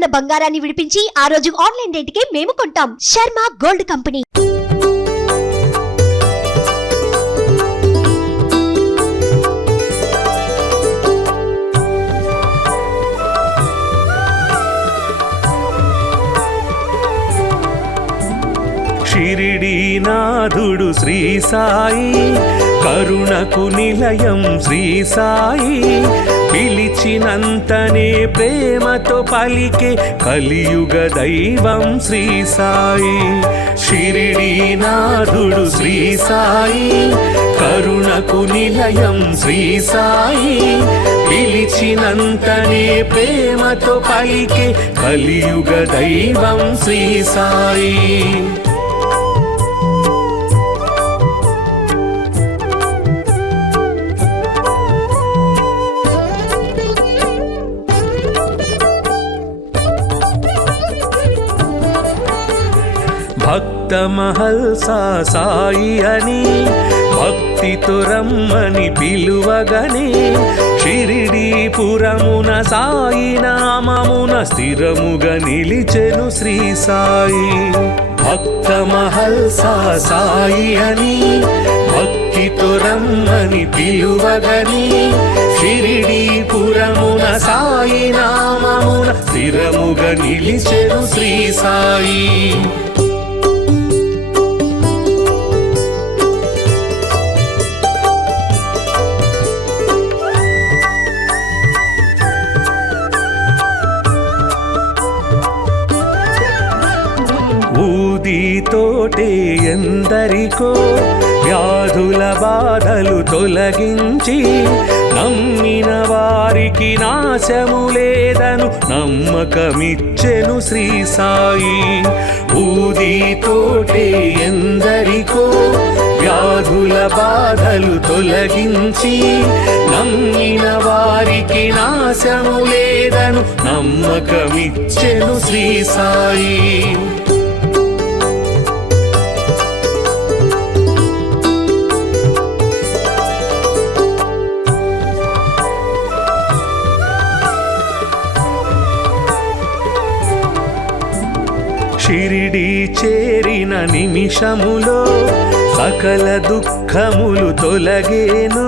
ఉన్న బంగారాన్ని విడిపించి ఆ రోజు ఆన్లైన్ రేటుకే మేము కొంటాం. Sharma gold company. షిరిడీనాథుడు శ్రీ సాయి, కరుణకు నిలయం శ్రీ సాయి, పిలిచినంతనే ప్రేమతో పలికే కలియుగ దైవం శ్రీ సాయి. షిరిడీనాథుడు శ్రీ సాయి, కరుణకు నిలయం శ్రీ సాయి, పిలిచినంతనే ప్రేమతో పలికే కలియుగ దైవం శ్రీ సాయి. భక్త మహల్సా సాయి అని భక్తితో రమ్మని పిలువగనే, షిరిడీపురమున సాయి నామమున స్థిరముగా నిలిచెను శ్రీ సాయి. భక్త మహల్సా సాయి అని భక్తితో రమ్మని పిలువగనే, షిరిడీపురమున సాయి నామమున స్థిరముగా నిలిచెను శ్రీ సాయి. ఊదితోటే ఎందరికో వ్యాధుల బాధలు తొలగించి, నమ్మిన వారికి నాశము లేదను నమ్మకమిచ్చెను శ్రీ సాయి. ఊదితోటే ఎందరికో వ్యాధుల బాధలు తొలగించి, నమ్మిన వారికి నాశము లేదను నమ్మకమిచ్చెను శ్రీ సాయి. షిరిడీ చేరిన నిమిషములో సకల దుఃఖములు తొలగేను,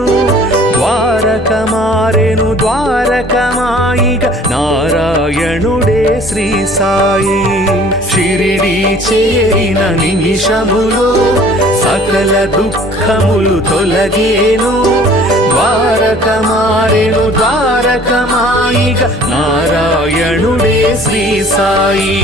ద్వారక మారెను ద్వారకమాయిగ నారాయణుడే శ్రీ సాయి. షిరిడీ చేరిన నిమిషములో సకల దుఃఖములు తొలగేను, ద్వారక మారెను ద్వారకమాయిగ నారాయణుడే శ్రీ సాయి.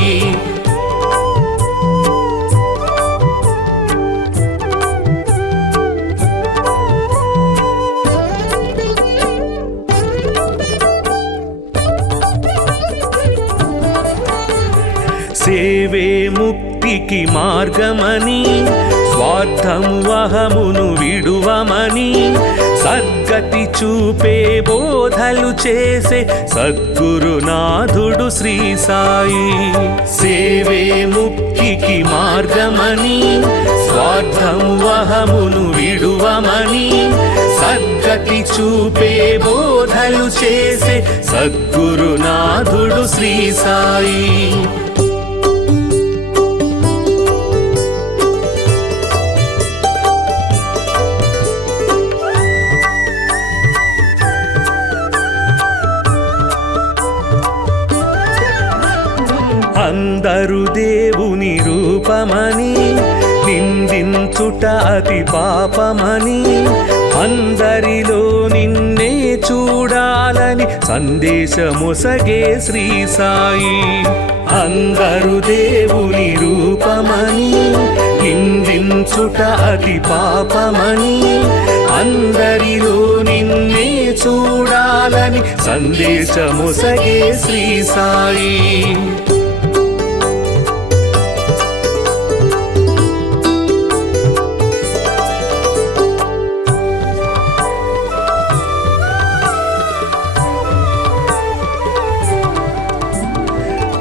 సేవే ముక్తికి మార్గమని, స్వార్థము అహమును విడువమని, సద్గతి చూపే బోధలు చేసే సద్గురునాథుడు శ్రీ సాయి. సేవే ముక్తికి మార్గమని, స్వార్థము అహమును విడువమని, సద్గతి చూపే బోధలు చేసే సద్గురునాథుడు శ్రీ సాయి. అందరు దేవుని రూపమని నిందించుట అతి పాపమని, అందరిలో నిన్నే చూడాలని సందేశమొసగే శ్రీ సాయి. అందరు దేవుని రూపమని నిందించుట అతి పాపమని, అందరిలో నిన్నే చూడాలని సందేశమొసగే శ్రీ సాయి.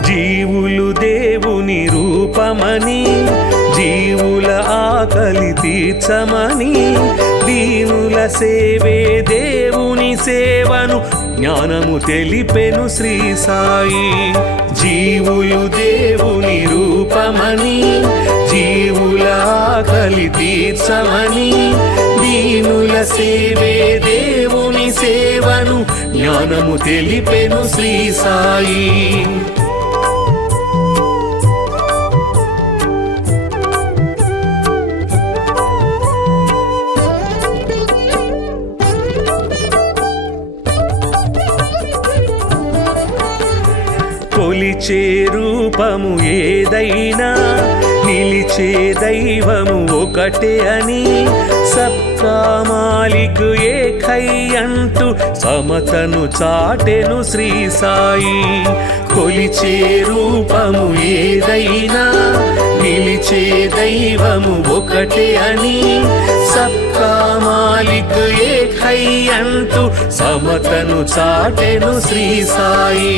జీవులు దేవుని రూపమని, జీవుల ఆకలి తీర్చమని, దీనుల సేవే దేవుని సేవను జ్ఞానము తెలిపెను శ్రీ సాయి. జీవులు దేవుని రూపమని జీవుల ఆకలి తీర్చమని దీనుల సేవే దేవుని సేవను జ్ఞానము తెలిపెను శ్రీ సాయి. కొలిచే రూపము ఏదైనా నిలిచే దైవము ఒకటే అని సబ్కా మాలిక్ ఏకై అంటూ సమతను చాటెను శ్రీ సాయి. కొలిచే రూపము ఏదైనా నిలిచే దైవము ఒకటే అని సబ్కా మాలిక్ ఏకై అంటూ సమతను చాటెను శ్రీ సాయి.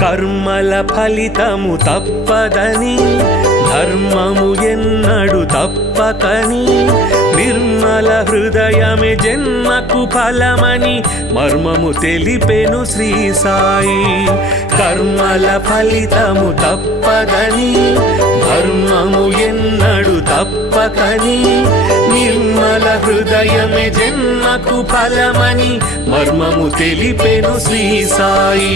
కర్మల ఫలితము తప్పదని ధర్మము ఎన్నడు తప్పకని నిర్మల హృదయమే జన్మకు ఫలమని మర్మము తెలిపెను శ్రీ సాయి. కర్మల ఫలితము తప్పదని ధర్మము ఎన్నడు తప్పకని నిర్మల హృదయమే జన్మకు ఫలమని మర్మము తెలిపెను శ్రీ సాయి.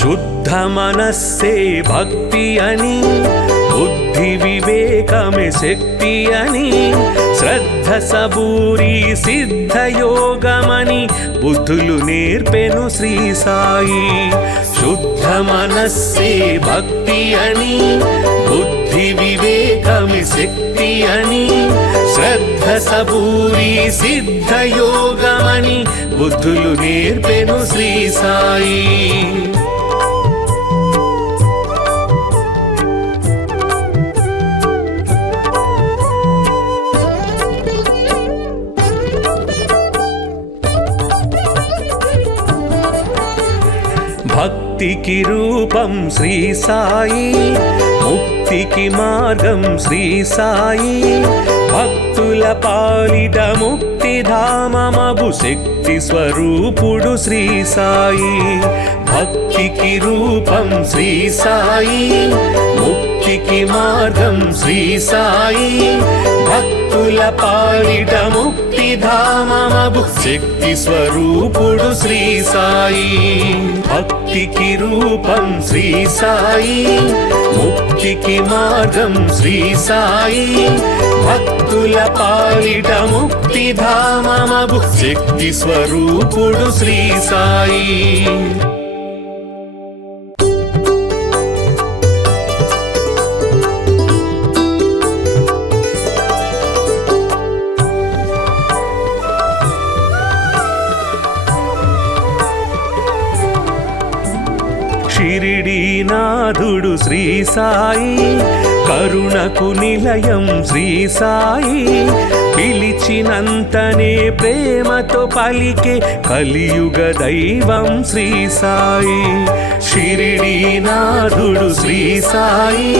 శుద్ధ మనస్సే భక్తి అని బుద్ధి వివేకమే శక్తి అని శ్రద్ధ సబూరి సిద్ధ యోగమని బుద్ధులు నేర్పెను శ్రీ సాయి. శుద్ధ మనస్సే భక్తి అని బుద్ధి వివేకమే శక్తి అని శ్రద్ధ సబూరి సిద్ధ యోగమని బుద్ధులు నేర్పెను శ్రీ సాయి. భక్తికి రూపం శ్రీ సాయి, ముక్తికి మార్గం శ్రీ సాయి. భక్తుల పాలిట ముక్తి ధామమగు శక్తి స్వరూపుడు శ్రీ సాయి. భక్తికి రూపం శ్రీ సాయి, ముక్తికి మార్గం శ్రీ సాయి. భక్తుల పాలిట ముక్తి ధామమగు శక్తి స్వరూపుడు శ్రీ సాయి. భక్తికి రూపం శ్రీ సాయి, ముక్తికి మార్గం శ్రీ సాయి. భక్తుల పాలిట ముక్తి ధామమగు శక్తి స్వరూపుడు శ్రీ సాయి. షిరిడీనాథుడు శ్రీ సాయి, కరుణకు నిలయం శ్రీ సాయి. పిలిచినంతనే ప్రేమతో పలికే కలియుగ దైవం శ్రీ సాయి. షిరిడీనాథుడు శ్రీ సాయి,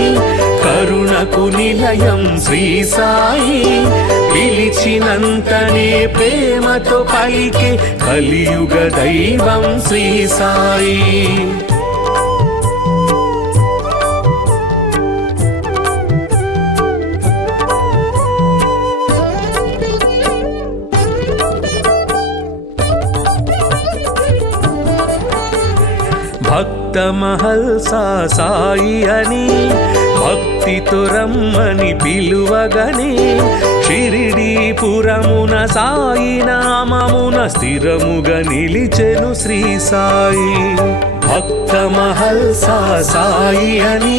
కరుణకు నిలయం శ్రీ సాయి. పిలిచినంతనే ప్రేమతో పలికే కలియుగ దైవం శ్రీ సాయి. భక్త మహల్సా సాయి అని భక్తితో రమ్మని పిలువగని షిరిడీపురమున సాయి నామమున స్థిరముగా నిలిచెను శ్రీ సాయి. భక్త మహల్సా సాయి అని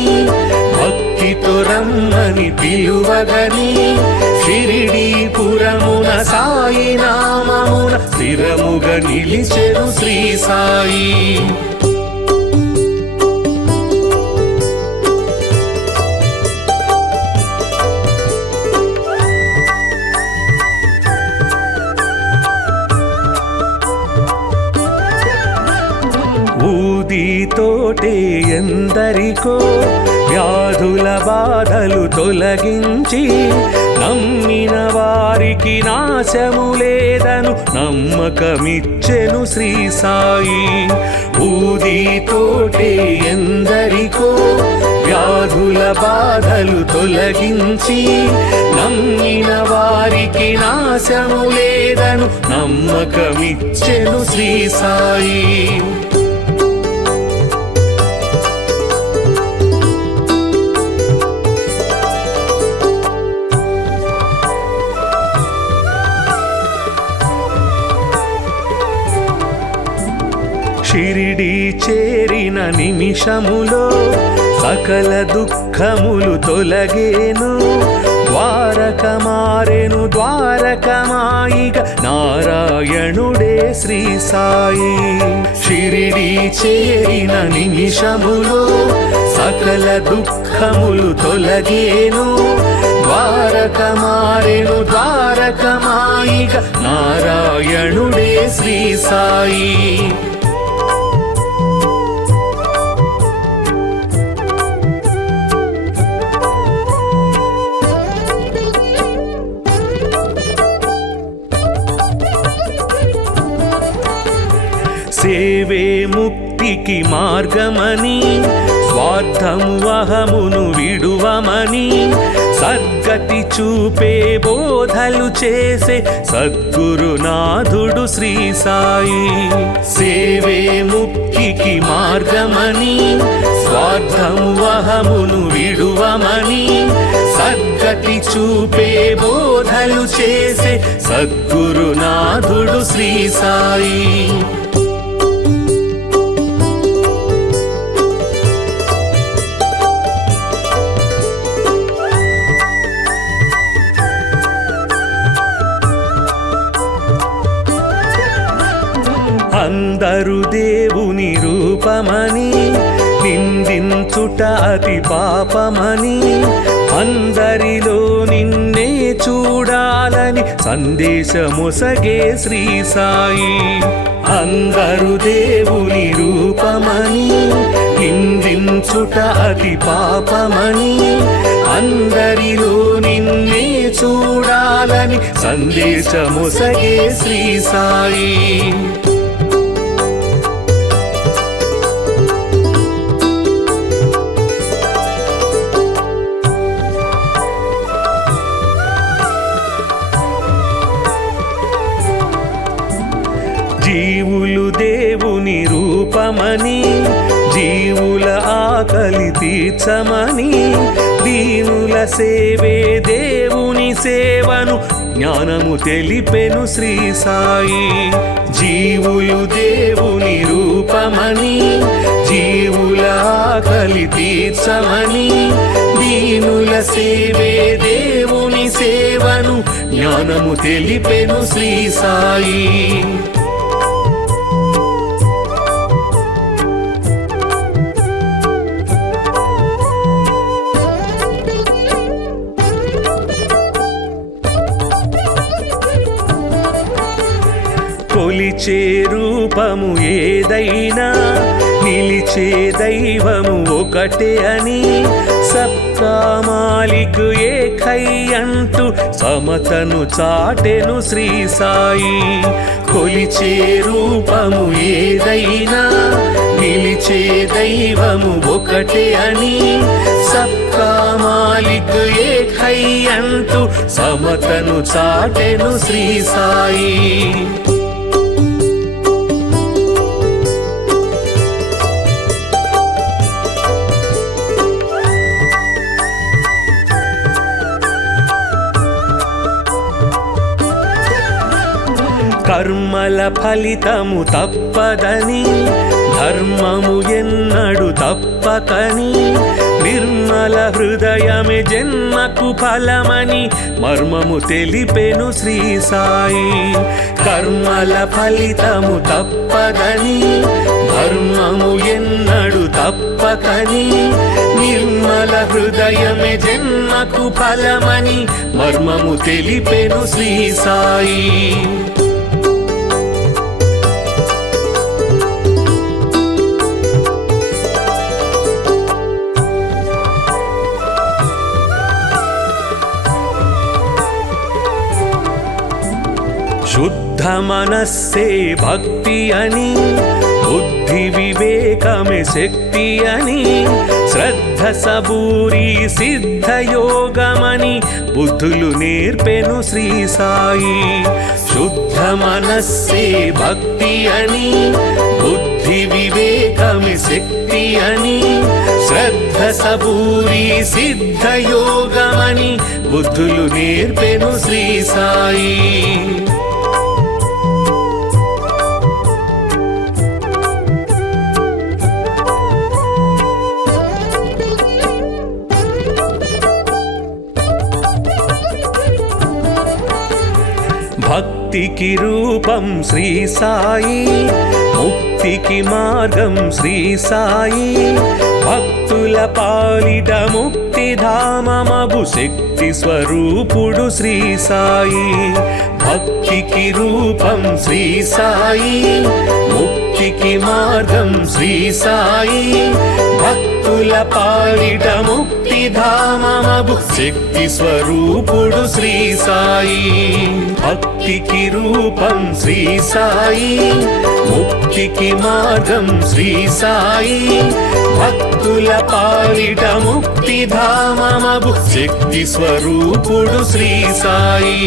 భక్తితో రమ్మని పిలువగని షిరిడీపురమున సాయి నామమున స్థిరముగా నిలిచెను శ్రీ సాయి. ఎందరికో వ్యాధుల బాధలు తొలగించి నమ్మిన వారికి నాశము లేదను నమ్మకమిచ్చెను శ్రీ సాయి. ఊదితోటే ఎందరికో వ్యాధుల బాధలు తొలగించి నమ్మిన వారికి నాశము లేదను నమ్మకమిచ్చెను శ్రీ సాయి. షిరిడి చేరిన నిమిషములో సకల దుఃఖములు తొలగేను. ద్వారక మారెను ద్వారకమాయిగ నారాయణుడే శ్రీ సాయి. షిరిడి చేరిన నిమిషములో సకల దుఃఖములు తొలగేను. ద్వారక మారెను ద్వారకమాయిగ నారాయణుడే శ్రీ సాయి. సేవే ముక్తికి మార్గమని స్వార్థము అహమును విడువమని సద్గతి చూపే బోధలు చేసే సద్గురునాథుడు శ్రీ సాయి. సేవే ముక్తికి మార్గమని స్వార్థము అహమును విడువమని సద్గతి చూపే బోధలు చేసే సద్గురునాథుడు శ్రీ సాయి. అందరు దేవుని రూపమని నిందించుట అతి పాపమని అందరిలో నిన్నే చూడాలని సందేశమొసగే శ్రీ సాయి. అందరు దేవుని రూపమని నిందించుట అతి పాపమని అందరిలో నిన్నే చూడాలని సందేశమొసగే శ్రీ సాయి. జీవులు దేవుని రూపమని జీవుల ఆకలి తీర్చమని దీనుల సేవే దేవుని సేవను జ్ఞానము తెలిపెను శ్రీ సాయి. జీవులు దేవుని రూపమని జీవుల ఆకలి తీర్చమని దీనుల సేవే దేవుని సేవను జ్ఞానము తెలిపెను శ్రీ సాయి. కొలిచే రూపము ఏదైనా నిలిచే దైవము ఒకటే అని సబ్కా మాలిక్ ఏకై అంటూ సమతను చాటెను శ్రీ సాయి. కొలిచే రూపము ఏదైనా నిలిచే దైవము ఒకటే అని సబ్కా మాలిక్ ఏకై అంటూ సమతను చాటెను శ్రీ సాయి. కర్మల ఫలితము తప్పదని ధర్మము ఎన్నడు తప్పకని నిర్మల హృదయమే జన్మకు ఫలమని మర్మము తెలిపెను శ్రీ సాయి. కర్మల ఫలితము తప్పదని ధర్మము ఎన్నడు తప్పకని నిర్మల హృదయమే జన్మకు ఫలమని మర్మము తెలిపెను శ్రీ సాయి. మనస్సే భక్తి అని, బుద్ధి వివేకమే శక్తి అని, శ్రద్ధ సబూరి సిద్ధ యోగమని బుద్ధులు నేర్పెను శ్రీ సాయి. శుద్ధ మనస్సే భక్తి అని, బుద్ధి వివేకమే శక్తి అని, శ్రద్ధ సబూరి సిద్ధ యోగమని బుద్ధులు నేర్పెను శ్రీ సాయి. భక్తికి రూపం శ్రీ సాయి, ముక్తికి మార్గం శ్రీ సాయి, భక్తుల పాలిట ముక్తిధామమగు శక్తి స్వరూపుడు శ్రీ సాయి. భక్తికి రూపం శ్రీ సాయి, ముక్తికి మార్గం శ్రీ సాయి, భక్తుల పాలిట ముక్తిధామమగు శక్తి స్వరూపుడు శ్రీ సాయి. భక్తికి రూపం శ్రీ సాయి, ముక్తికి మార్గం శ్రీ సాయి, భక్తుల పాలిట ముక్తిధామమగు శక్తి స్వరూపుడు శ్రీ సాయి.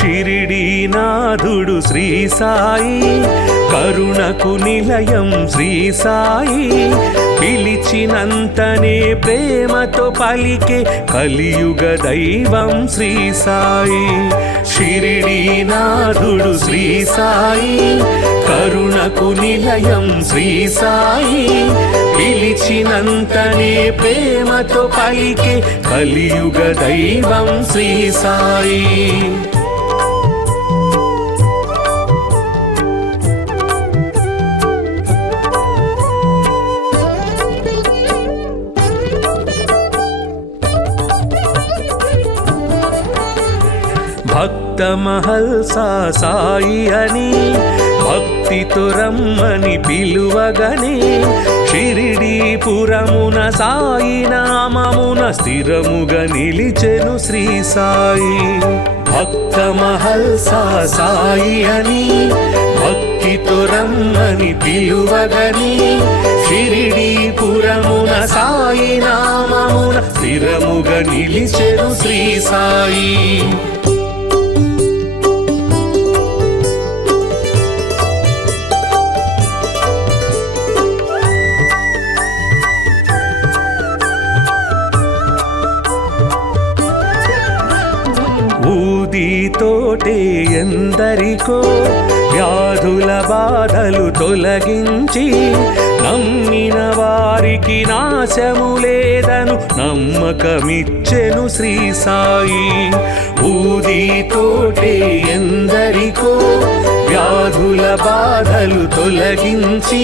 షిరిడీనాథుడు శ్రీ సాయి, కరుణకు నిలయం శ్రీ సాయి, పిలిచినంతనే ప్రేమతో పలికే కలియుగ దైవం శ్రీ సాయి. షిరిడీనాథుడు శ్రీ సాయి, కరుణకు నిలయం శ్రీ సాయి, పిలిచినంతనే ప్రేమతో పలికే కలియుగ దైవం శ్రీ సాయి. భక్త మహల్సా సాయి అని, భక్తితో రమ్మని పిలువగనే, షిరిడీపురమున సాయి నామమున స్థిరముగా నిలిచెను శ్రీ సాయి. భక్త మహల్సా సాయి అని, భక్తితో రమ్మని పిలువగనే, షిరిడీపురమున సాయి నామమున స్థిరముగా నిలిచెను శ్రీ సాయి. ఊదితోటే ఎందరికో వ్యాధుల బాధలు తొలగించి, నమ్మిన వారికి నాశము లేదను నమ్మకమిచ్చెను శ్రీ సాయి. ఊదితోటే ఎందరికో వ్యాధుల బాధలు తొలగించి,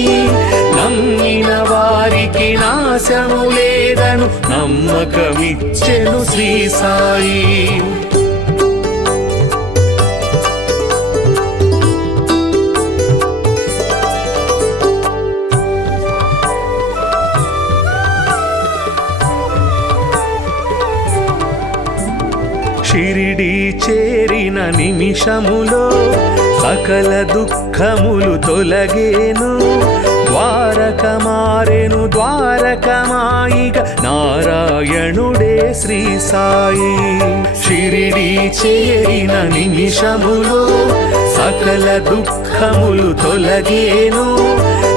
నమ్మిన వారికి నాశము లేదను నమ్మకమిచ్చెను శ్రీ సాయి. షిరిడీ చేరిన నిమిషములో సకల దుఃఖములు తొలగేను, ద్వారక మారెను ద్వారకమాయిగా నారాయణుడే శ్రీ సాయి. షిరిడీ చేరిన నిమిషములో సకల దుఃఖములు తొలగేను,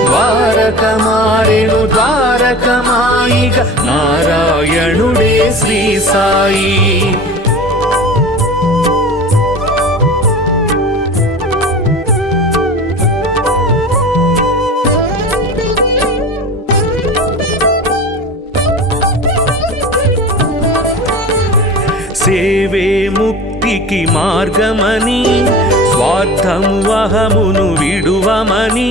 ద్వారక మారెను ద్వారకమాయిగా నారాయణుడే శ్రీ సాయి. సేవే ముక్తి ముక్తికి మార్గమని స్వార్థము అహమును విడువమని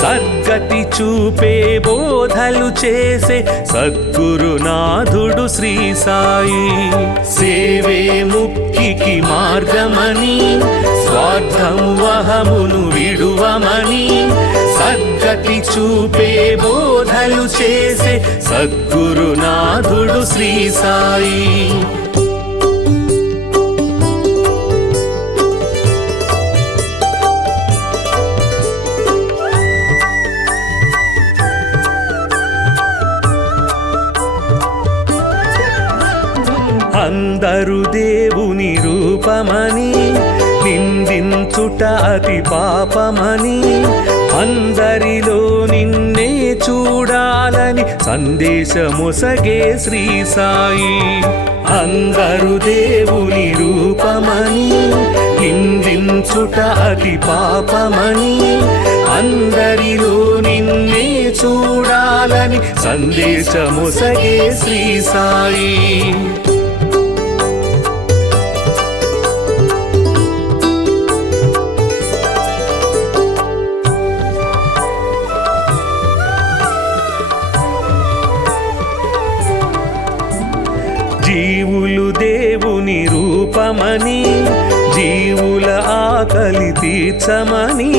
సద్గతి చూపే బోధలు చేసే సద్గురునాథుడు శ్రీ సాయి. సేవే ముక్తికి మార్గమని స్వార్థము అహమును విడువమని సద్గతి చూపే బోధలు చేసే సద్గురునాథుడు శ్రీ సాయి. అందరు దేవుని రూపమని నిందించుట అతి పాపమని అందరిలో నిన్నే చూడాలని సందేశమొసగే శ్రీ సాయి. అందరు దేవుని రూపమని నిందించుట అతి పాపమని అందరిలో నిన్నే చూడాలని సందేశమొసగే శ్రీ సాయి. జీవులు దేవుని రూపమని జీవుల ఆకలి తీర్చమని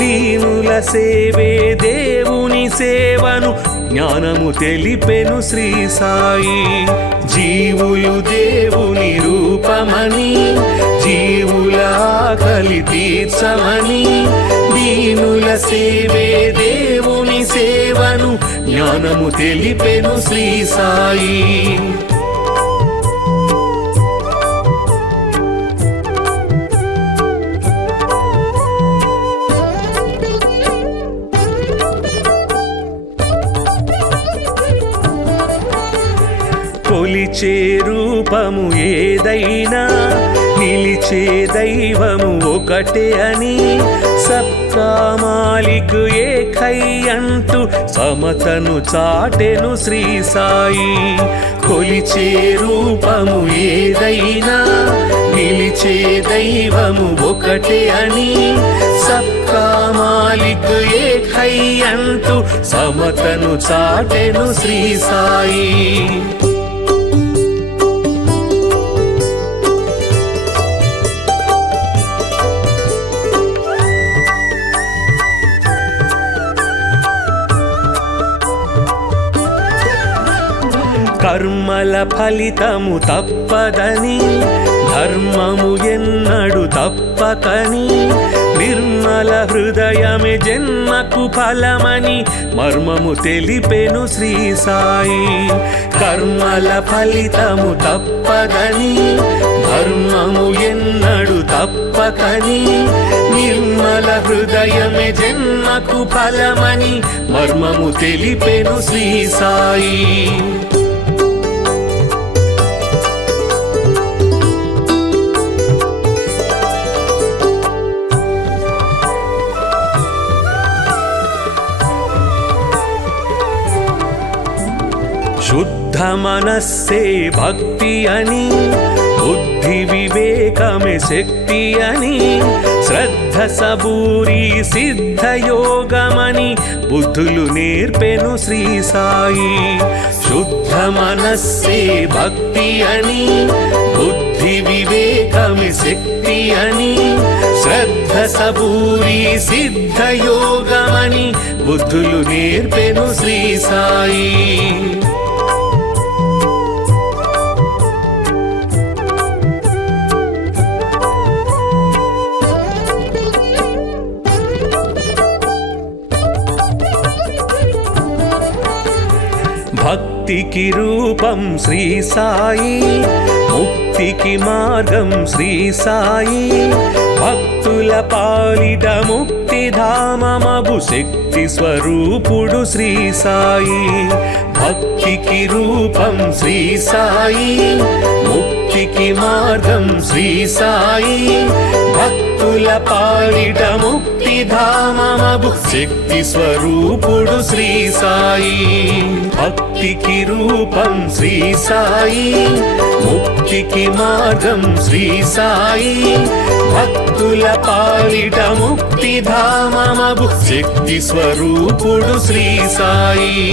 దీనుల సేవే దేవుని సేవను జ్ఞానము తెలిపెను శ్రీ సాయి. జీవులు దేవుని రూపమని జీవుల ఆకలి తీర్చమని దీనుల సేవే దేవుని సేవను జ్ఞానము తెలిపెను శ్రీ సాయి. కొలిచే రూపము ఏదైనా నిలిచే దైవము ఒకటే అని సబ్కా మాలిక్ ఏకై అంటూ సమతను చాటెను శ్రీ సాయి. కొలిచే రూపము ఏదైనా నిలిచే దైవము ఒకటే అని సబ్కా మాలిక్ ఏకై అంటూ సమతను చాటెను శ్రీ సాయి. కర్మల ఫలితము తప్పదని ధర్మము ఎన్నడు తప్పకని నిర్మల హృదయమే జన్మకు ఫలమని మర్మము తెలిపెను శ్రీ సాయి. కర్మల ఫలితము తప్పదని ధర్మము ఎన్నడు తప్పకని నిర్మల హృదయమే జన్మకు ఫలమని మర్మము తెలిపెను శ్రీ సాయి. శుద్ధ మనస్సే భక్తి అని బుద్ధి వివేకమే శక్తి అని శ్రద్ధ సబూరి సిద్ధ యోగమని బుద్ధులు నేర్పెను శ్రీ సాయి. శుద్ధ మనస్సే భక్తి అని బుద్ధి వివేకమే శక్తి అని శ్రద్ధ సబూరి సిద్ధ యోగమని బుద్ధులు నేర్పెను శ్రీ సాయి. భక్తికి రూపం శ్రీ సాయి ముక్తికి మార్గం శ్రీ సాయి. భక్తుల పాలిట ముక్తిధామమగు శక్తి స్వరూపుడు శ్రీ సాయి. భక్తికి రూపం శ్రీ సాయి ముక్తికి మార్గం శ్రీ సాయి. భక్తుల పాలిట ముక్తిధామమగు శక్తి స్వరూపుడు శ్రీ సాయి. భక్తికి రూపం శ్రీ సాయి, ముక్తికి మార్గం శ్రీ సాయి, భక్తుల పాలిట ముక్తిధామమగు శక్తి స్వరూపుడు శ్రీ సాయి.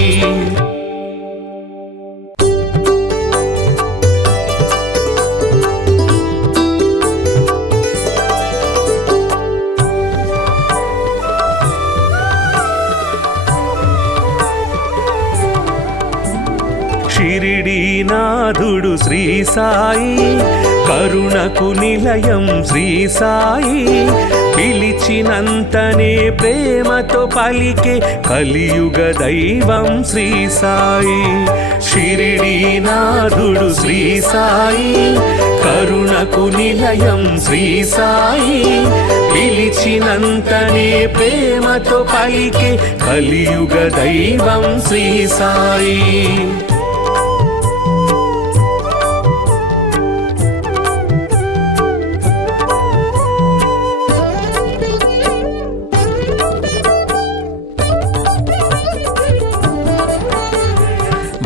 షిరిడీనాథుడు శ్రీ సాయి, కరుణకు నిలయం శ్రీ సాయి, పిలిచినంతనే ప్రేమతో పలికే కలియుగ దైవం శ్రీ సాయి. షిరిడీనాథుడు శ్రీ సాయి, కరుణకు నిలయం శ్రీ సాయి, పిలిచినంతనే ప్రేమతో పలికే కలియుగ దైవం శ్రీ సాయి.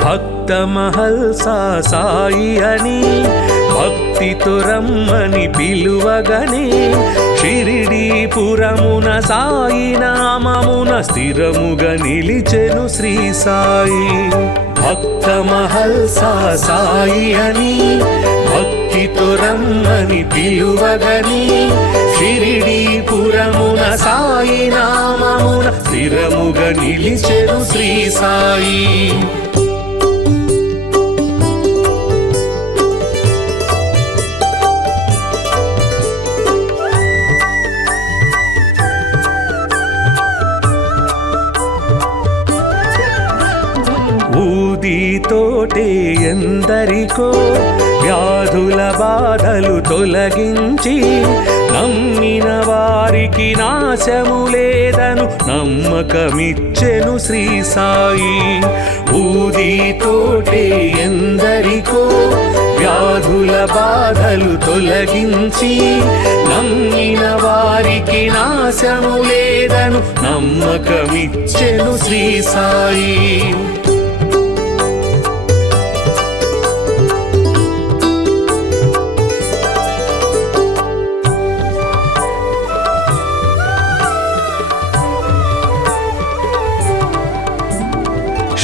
భక్త మహల్సా సాయి అని భక్తితో రమ్మని పిలువగనే, షిరిడీపురమున సాయి నామమున స్థిరముగా నిలిచెను శ్రీ సాయి. భక్త మహల్సా సాయి అని భక్తితో రమ్మని పిలువగనే, షిరిడీపురమున సాయి నామమున స్థిరముగా నిలిచెను శ్రీ సాయి. ఊదితోటే ఎందరికో వ్యాధుల బాధలు తొలగించి, నమ్మిన వారికి నాశము లేదను నమ్మకమిచ్చెను శ్రీ సాయి. ఊదితోటే ఎందరికో వ్యాధుల బాధలు తొలగించి, నమ్మిన వారికి నాశము లేదను నమ్మకమిచ్చెను శ్రీ సాయి.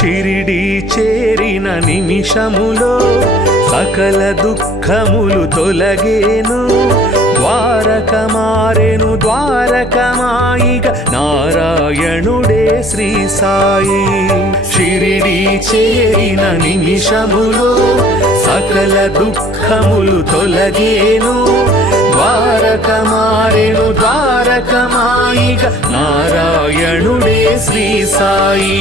షిరిడీ చేరిన నిమిషములో సకల దుఃఖములు తొలగేను, ద్వారక మారెను ద్వారకమాయిగ నారాయణుడే శ్రీ సాయి. షిరిడీ చేరిన నిమిషములో సకల దుఃఖములు తొలగేను, ద్వారక మారెను ద్వారకమాయిగ నారాయణుడే శ్రీ సాయి.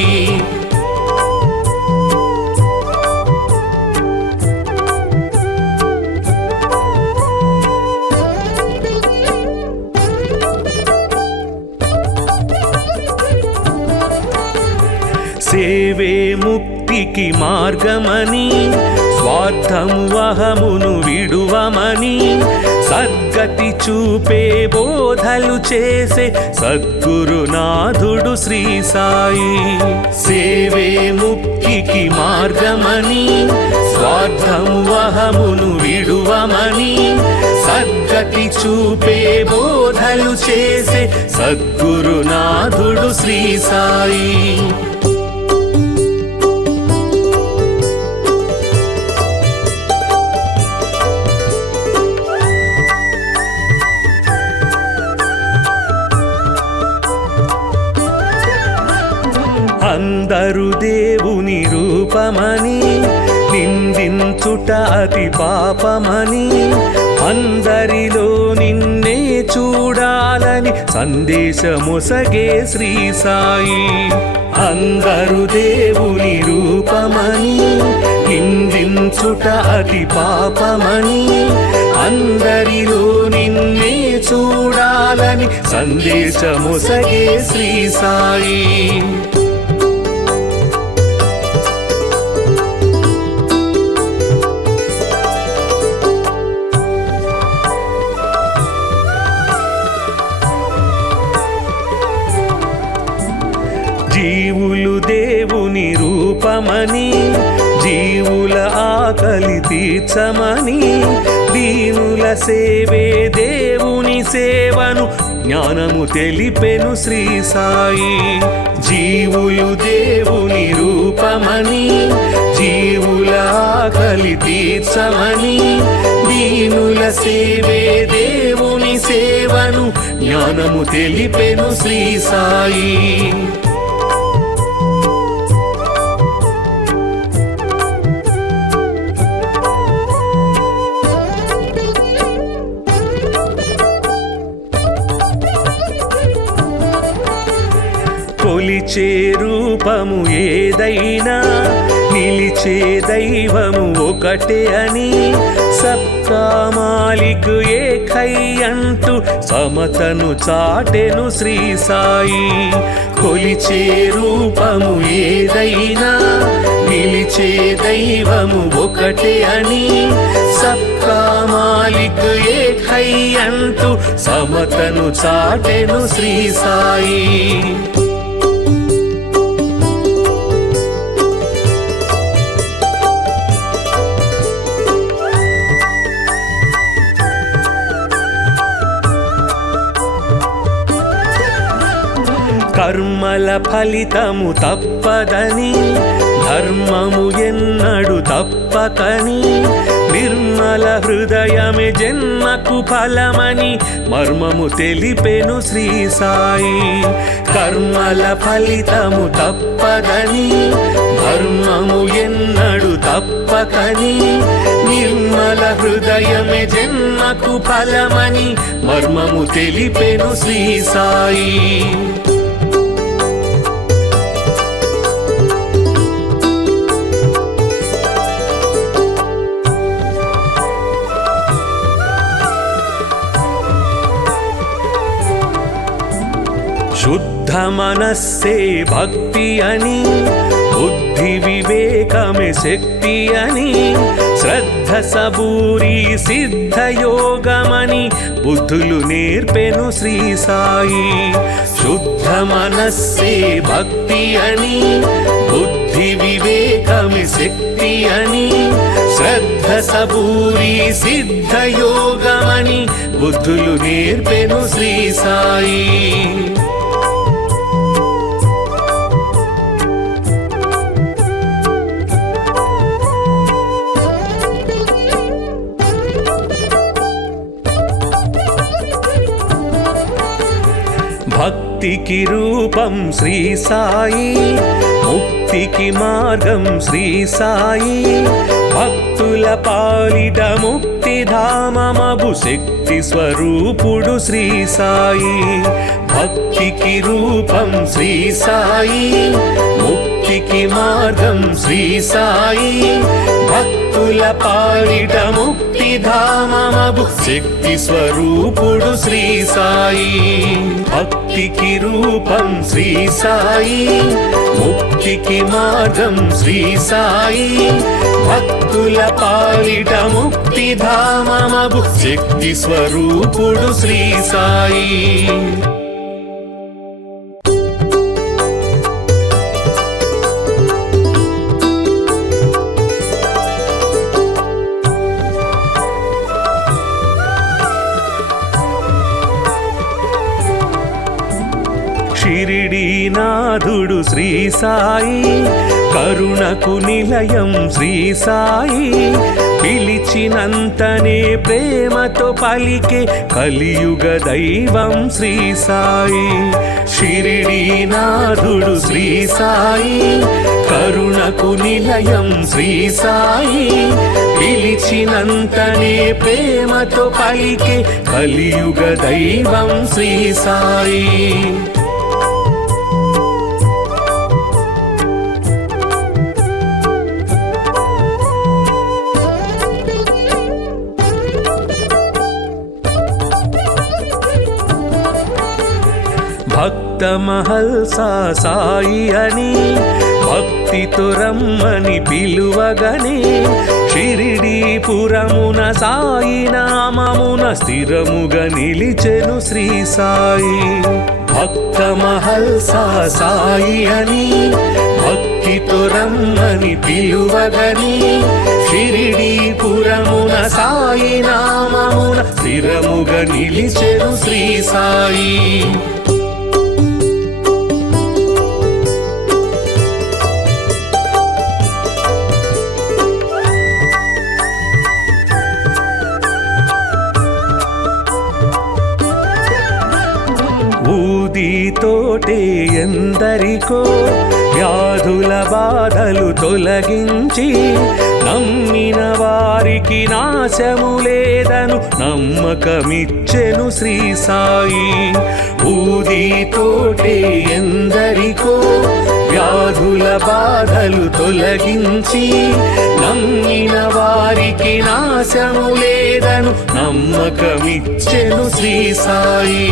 సేవే ముక్తికి మార్గమని, స్వార్థము అహమును విడువమని, సద్గతి చూపే బోధలు చేసే సద్గురునాథుడు శ్రీ సాయి. సేవే ముక్తికి మార్గమని, స్వార్థము అహమును విడువమని, సద్గతి చూపే బోధలు చేసే సద్గురునాథుడు శ్రీ సాయి. అందరు దేవుని రూపమని నిందించుట అతి పాపమని, అందరిలో నిన్నే చూడాలని సందేశమొసగే శ్రీ సాయి. అందరు దేవుని రూపమని నిందించుట అతి పాపమని, అందరిలో నిన్నే చూడాలని సందేశమొసగే శ్రీ సాయి. జీవులు దేవుని రూపం రూపమని జీవుల ఆకలి తీర్చమని దీనుల సేవే దేవుని సేవను జ్ఞానము తెలిపెను శ్రీ సాయి. జీవులు దేవుని రూపమని జీవుల ఆకలి తీర్చమని దీనుల సేవే దేవుని సేవను జ్ఞానము తెలిపెను శ్రీ సాయి. కొలిచే రూపము ఏదైనా నిలిచే దైవము ఒకటే అని సబ్కా మాలిక్ ఏకై అంటూ సమతను చాటెను శ్రీ సాయి. కొలిచే రూపము ఏదైనా నిలిచే దైవము ఒకటే అని సబ్కా మాలిక్ ఏకై అంటూ సమతను చాటెను శ్రీ సాయి. కర్మల ఫలితము తప్పదని ధర్మము ఎన్నడు తప్పకని నిర్మల హృదయమే జన్మకు ఫలమని మర్మము తెలిపెను శ్రీ సాయి. కర్మల ఫలితము తప్పదని ధర్మము ఎన్నడు తప్పకని నిర్మల హృదయమే జన్మకు ఫలమని మర్మము తెలిపెను శ్రీ సాయి. శుద్ధ మనస్సే భక్తి అని బుద్ధి వివేకమే శక్తి అని శ్రద్ధ సబూరి సిద్ధ యోగమని బుద్ధులు నేర్పెను శ్రీ సాయి. శుద్ధ మనస్సే భక్తి అని బుద్ధి వివేకమే శక్తి అని శ్రద్ధ సబూరి సిద్ధ యోగమని బుద్ధులు నేర్పెను శ్రీ సాయి. భక్తికి రూపం శ్రీ సాయి, ముక్తికి మార్గం శ్రీ సాయి. భక్తుల పాలిట ముక్తి ధామమగు శక్తి స్వరూపుడు శ్రీ సాయి. భక్తికి రూపం శ్రీ సాయి, ముక్తికి మార్గం శ్రీ సాయి. భక్తుల పాలిట ముక్తి ధామమగు శక్తి స్వరూపుడు శ్రీ సాయి. భక్తికి రూపం శ్రీ సాయి, ముక్తికి మార్గం శ్రీ సాయి. భక్తుల పాలిట ముక్తి ధామమగు శక్తి స్వరూపుడు శ్రీ సాయి. షిరిడీనాథుడు శ్రీ సాయి, కరుణకు నిలయం శ్రీ సాయి. పిలిచినంతనే ప్రేమతో పలికే కలియుగ దైవం శ్రీ సాయి. షిరిడీనాథుడు శ్రీ సాయి, కరుణకు నిలయం శ్రీ సాయి. పిలిచినంతనే ప్రేమతో పలికే కలియుగ దైవం శ్రీ సాయి. భక్త మహల్సా సాయి అని భక్తితో రమ్మని పిలువగనే షిరిడీపురమున సాయి నామమున స్థిరముగా నిలిచెను శ్రీ సాయి. భక్త మహల్సా సాయి అని భక్తి భక్తితో రమ్మని పిలువగని షిరిడీపురమున సాయి నామమున స్థిరముగా నిలిచెను శ్రీ సాయి. ఊదితోటే ఎందరికో వ్యాధుల బాధలు తొలగించి నమ్మిన వారికి నాశము లేదను నమ్మకమిచ్చెను శ్రీ సాయి. ఊదితోటే ఎందరికో వ్యాధుల బాధలు తొలగించి నమ్మిన వారికి నాశము లేదను నమ్మకమిచ్చెను శ్రీ సాయి.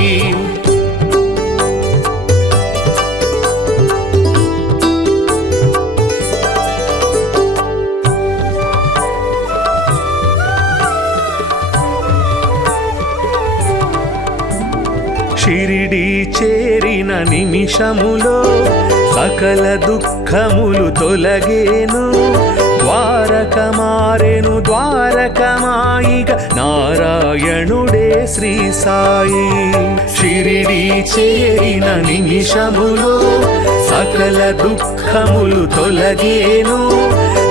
షిరిడి చేరిన నిమిషములో సకల దుఃఖములు తొలగేను. ద్వారక మారెను ద్వారకమాయిగ నారాయణుడే శ్రీ సాయి. షిరిడి చేరిన నిమిషములో సకల దుఃఖములు తొలగేను.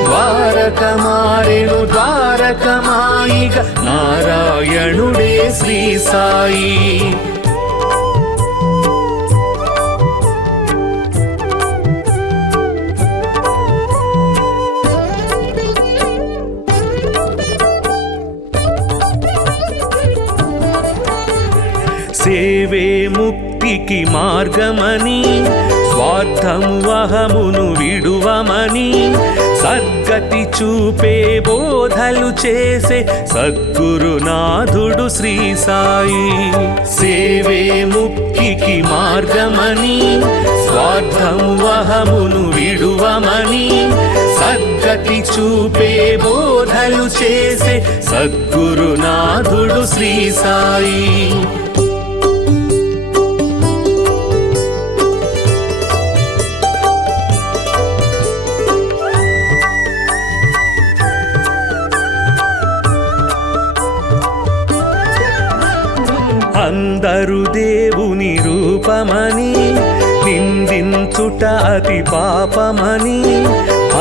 ద్వారక మారెను ద్వారకమాయిగ నారాయణుడే శ్రీ సాయి. సేవే ముక్తికి మార్గమని స్వార్థము అహమును విడువమని సద్గతి చూపే బోధలు చేసే సద్గురునాథుడు శ్రీ సాయి. సేవే ముక్తికి మార్గమని స్వార్థము అహమును విడువమని సద్గతి చూపే బోధలు చేసే సద్గురునాథుడు శ్రీ సాయి. అందరు దేవుని రూపమని నిందించుట అతి పాపమని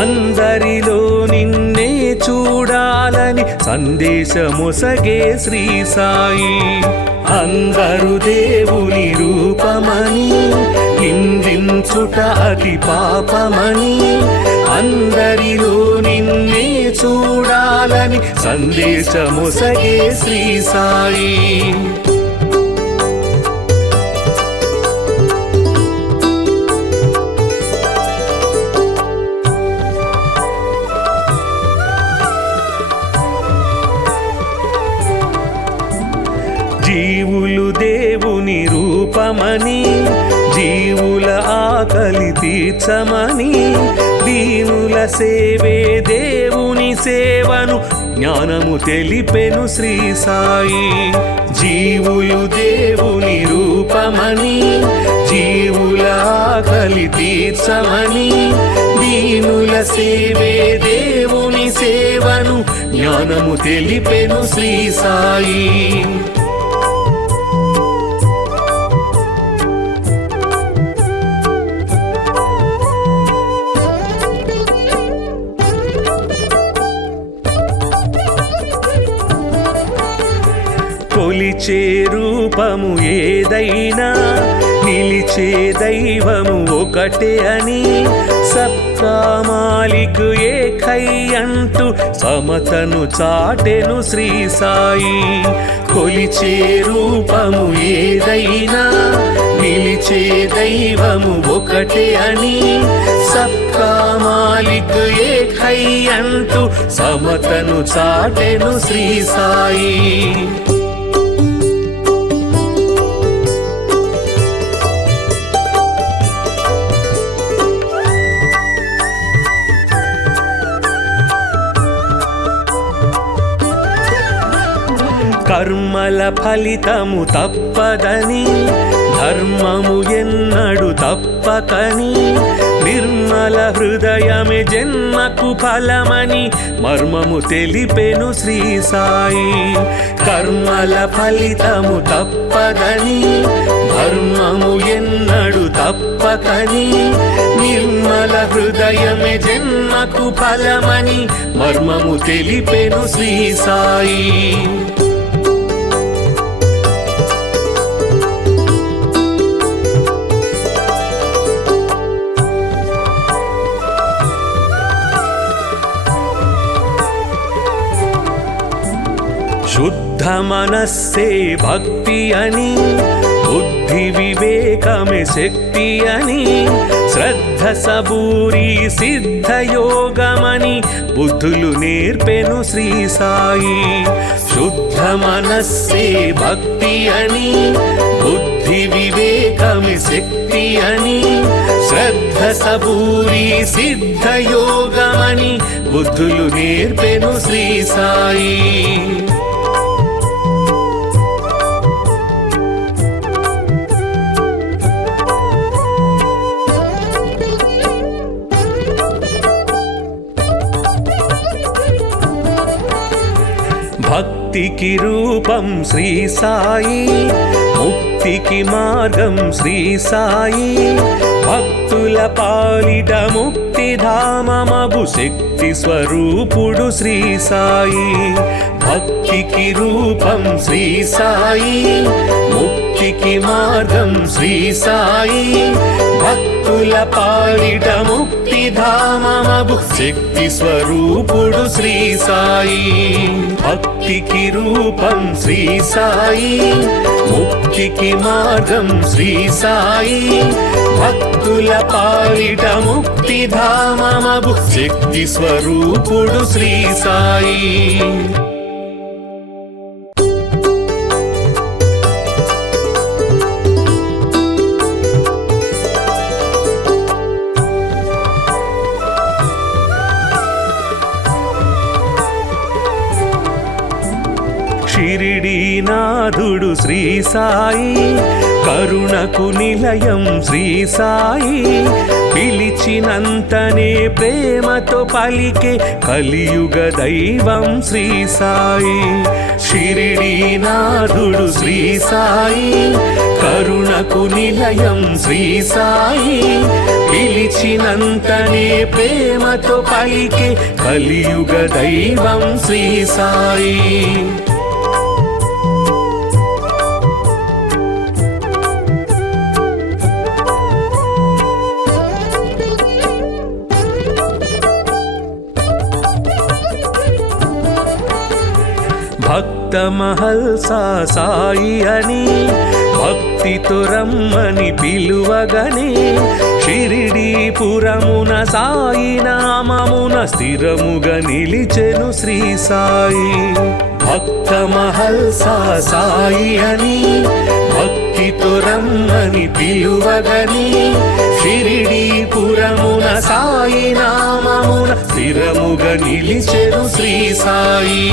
అందరిలో నిన్నే చూడాలని సందేశమొసగే శ్రీ సాయి. అందరు దేవుని రూపమని నిందించుట అతి పాపమని అందరిలో నిన్నే చూడాలని సందేశమొసగే శ్రీ సాయి. జీవులు దేవుని రూపమని జీవుల ఆకలి తీర్చమని దీనుల సేవే దేవుని సేవను జ్ఞానము తెలిపెను శ్రీ సాయి. జీవులు దేవుని రూపమని జీవుల ఆకలి తీర్చమని దీనుల సేవే దేవుని సేవను జ్ఞానము తెలిపెను శ్రీ సాయి. కొలిచే రూపము ఏదైనా నిలిచే దైవము ఒకటే అని సబ్కా మాలిక్ ఏకై అంటూ సమతను చాటెను శ్రీ సాయి. కొలిచే రూపము ఏదైనా నిలిచే దైవము ఒకటే అని సబ్కా మాలిక్ ఏకై అంటూ సమతను చాటెను శ్రీ సాయి. కర్మల ఫలితము తప్పదని ధర్మము ఎన్నడు తప్పకని నిర్మల హృదయమే జన్మకు ఫలమని మర్మము తెలిపెను శ్రీ సాయి. కర్మల ఫలితము తప్పదని ధర్మము ఎన్నడు తప్పకని నిర్మల హృదయమే జన్మకు ఫలమని మర్మము తెలిపెను శ్రీ సాయి. శుద్ధ మనస్సే భక్తి అని బుద్ధి వివేకమే శక్తి అని శ్రద్ధ సబూరి సిద్ధ యోగమని బుద్ధులు నేర్పెను శ్రీ సాయి. శుద్ధ మనస్సే భక్తి అని బుద్ధి వివేకమే శక్తి అని శ్రద్ధ సబూరి సిద్ధ యోగమని బుద్ధులు నేర్పెను శ్రీ సాయి. భక్తికి రూపం శ్రీ సాయి, ముక్తికి మార్గం శ్రీ సాయి. భక్తుల పాలిట ముక్తిధామమగు శక్తి స్వరూపుడు శ్రీ సాయి. భక్తికి రూపం శ్రీ సాయి, ముక్తికి మార్గం శ్రీ సాయి. భక్తుల పాలిట ముక్తిధామమగు శక్తి స్వరూపుడు శ్రీ సాయి. భక్తికి రూపం శ్రీ సాయి, ముక్తికి మార్గం శ్రీ సాయి. భక్తుల పాలిట ముక్తిధామమగు శక్తి స్వరూపుడు శ్రీ సాయి. షిరిడీనాథుడు శ్రీ సాయి, కరుణకు నిలయం శ్రీ సాయి. పిలిచినంతనే ప్రేమతో పలికే కలియుగ దైవం శ్రీ సాయి. షిరిడీనాథుడు శ్రీ సాయి, కరుణకు నిలయం శ్రీ సాయి. పిలిచినంతనే ప్రేమతో పలికే కలియుగ దైవం శ్రీ సాయి. భక్త మహల్సా సాయి అని భక్తితో రమ్మని పిలువగనే షిరిడీపురమున సాయి నామమున స్థిరముగా నిలిచెను శ్రీ సాయి. భక్త మహల్సా సాయి అని భక్తితో రమ్మని పిలువగనే షిరిడీపురమున సాయి నామమున స్థిరముగా నిలిచెను శ్రీ సాయి.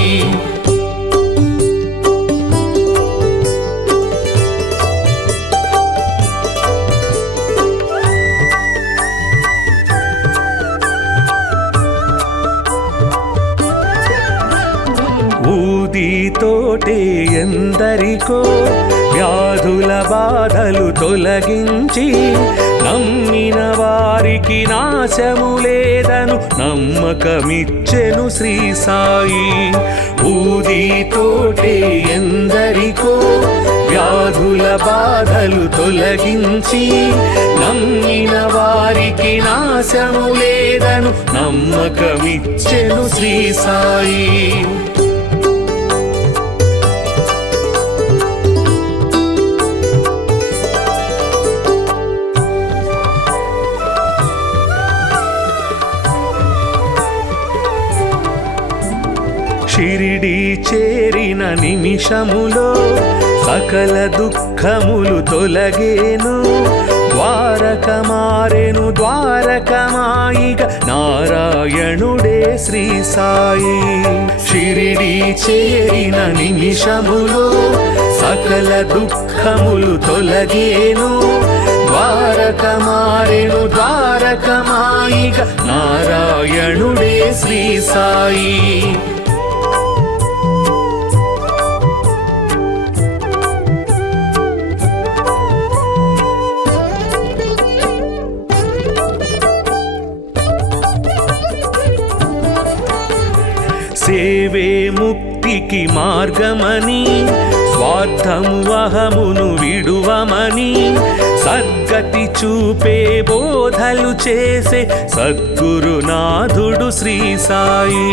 ఊదితోటే ఎందరికో వ్యాధుల బాధలు తొలగించి నమ్మిన వారికి నాశము లేదను నమ్మకమిచ్చెను శ్రీ సాయి. ఊదితోటే ఎందరికో వ్యాధుల బాధలు తొలగించి నమ్మిన వారికి నాశము లేదను నమ్మకమిచ్చెను శ్రీ సాయి. షిరిడీ చేరిన నిమిషములో సకల దుఃఖములు తొలగేను. ద్వారక మారెను ద్వారకమాయిగ నారాయణుడే శ్రీ సాయి. షిరిడీ చేరిన నిమిషములో సకల దుఃఖములు తొలగేను. ద్వారక ద్వారకమారెను ద్వారకమాయిగ నారాయణుడే శ్రీ సాయి. సేవే ముక్తికి మార్గమని స్వార్థము అహమును విడువమని సద్గతి చూపే బోధలు చేసే సద్గురునాథుడు శ్రీ సాయి.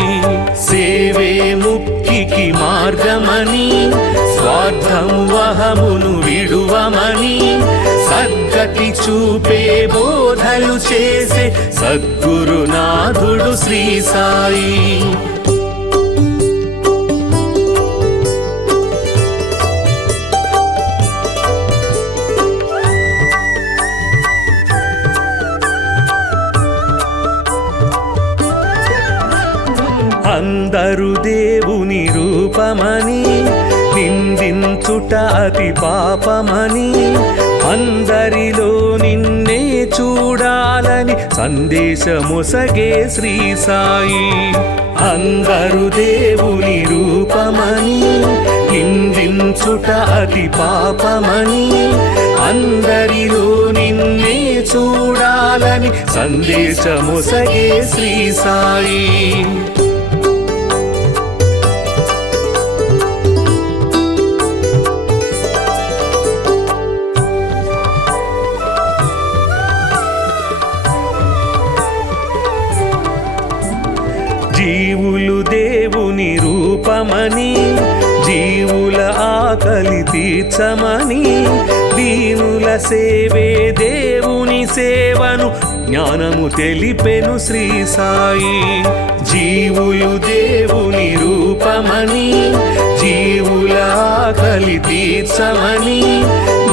సేవే ముక్తికి మార్గమని స్వార్థము అహమును విడువమని సద్గతి చూపే బోధలు చేసే సద్గురునాథుడు శ్రీ సాయి. అందరు దేవుని రూపమని నిందించుట అతి పాపమని అందరిలో నిన్నే చూడాలని సందేశమొసగే శ్రీ సాయి. అందరు దేవుని రూపమని నిందించుట అతి పాపమని అందరిలో నిన్నే చూడాలని సందేశమొసగే శ్రీ సాయి. జీవులు దేవుని రూపమని జీవుల ఆకలి తీర్చమని దీనుల సేవే దేవుని సేవను జ్ఞానము తెలిపెను శ్రీ సాయి. జీవులు దేవుని రూపమని జీవుల ఆకలి తీర్చమని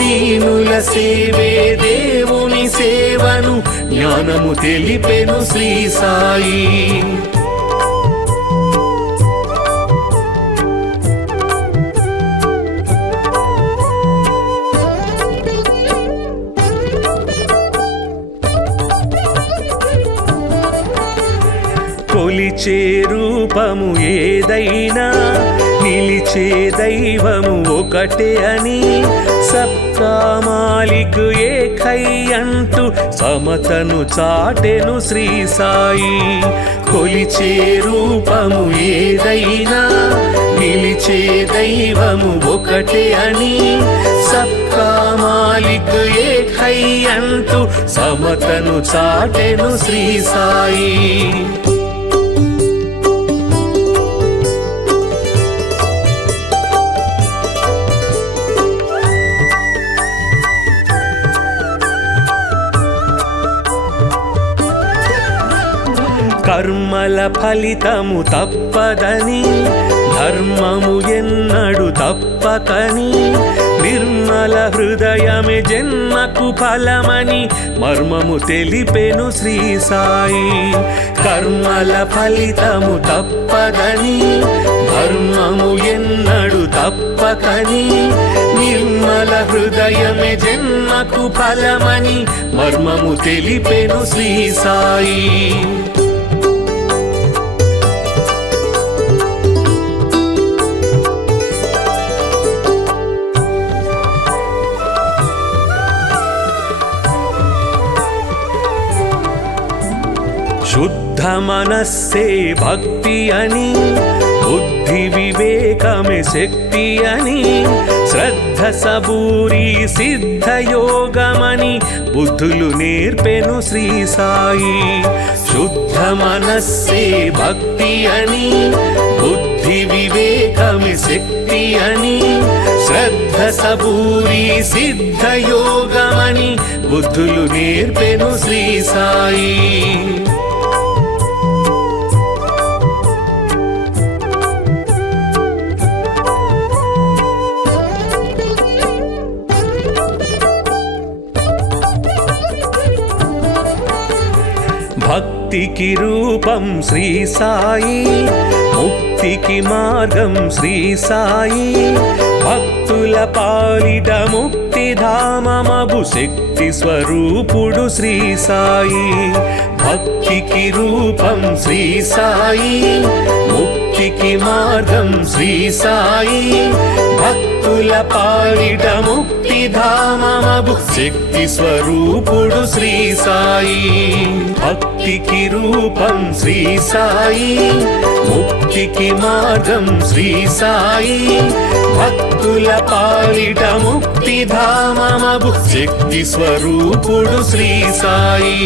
దీనుల సేవే దేవుని సేవను జ్ఞానము తెలిపెను శ్రీ సాయి. కొలిచే రూపము ఏదైనా నిలిచే దైవము ఒకటే అని సబ్కా మాలిక్ ఏకై అంటూ సమతను చాటెను శ్రీ సాయి. కొలిచే రూపము ఏదైనా నిలిచే దైవము ఒకటే అని సబ్కా మాలిక్ ఏకై అంటూ సమతను చాటెను శ్రీ సాయి. కర్మల ఫలితము తప్పదని ధర్మము ఎన్నడు తప్పకని నిర్మల హృదయమే జన్మకు ఫలమని మర్మము తెలిపెను శ్రీ సాయి. కర్మల ఫలితము తప్పదని ధర్మము ఎన్నడు తప్పకని నిర్మల హృదయమే జన్మకు ఫలమని మర్మము తెలిపెను శ్రీ సాయి. శుద్ధ మనస్సే భక్తి అని బుద్ధి వివేకమే శక్తి అని శ్రద్ధ సబూరి సిద్ధ యోగమని బుద్ధులు నేర్పెను శ్రీ సాయి. శుద్ధ మనస్సే భక్తి అని బుద్ధి వివేకమే శక్తి అని శ్రద్ధ సబూరి సిద్ధ యోగమని బుద్ధులు నేర్పెను శ్రీ సాయి. భక్తికి రూపం శ్రీ సాయి ముక్తికి మార్గం శ్రీ సాయి భక్తుల పాలిట ముక్తిధామమగు శక్తి స్వరూపుడు శ్రీ సాయి. భక్తికి రూపం శ్రీ సాయి, ముక్తికి మార్గం శ్రీ సాయి. భక్తుల పాలిట ముక్తిధామమగు శక్తి స్వరూపుడు శ్రీ సాయి. భక్తికి రూపం శ్రీ సాయి, ముక్తికి మార్గం శ్రీ సాయి. భక్తుల పాలిట ముక్తిధామమగు శక్తి స్వరూపుడు శ్రీ సాయి.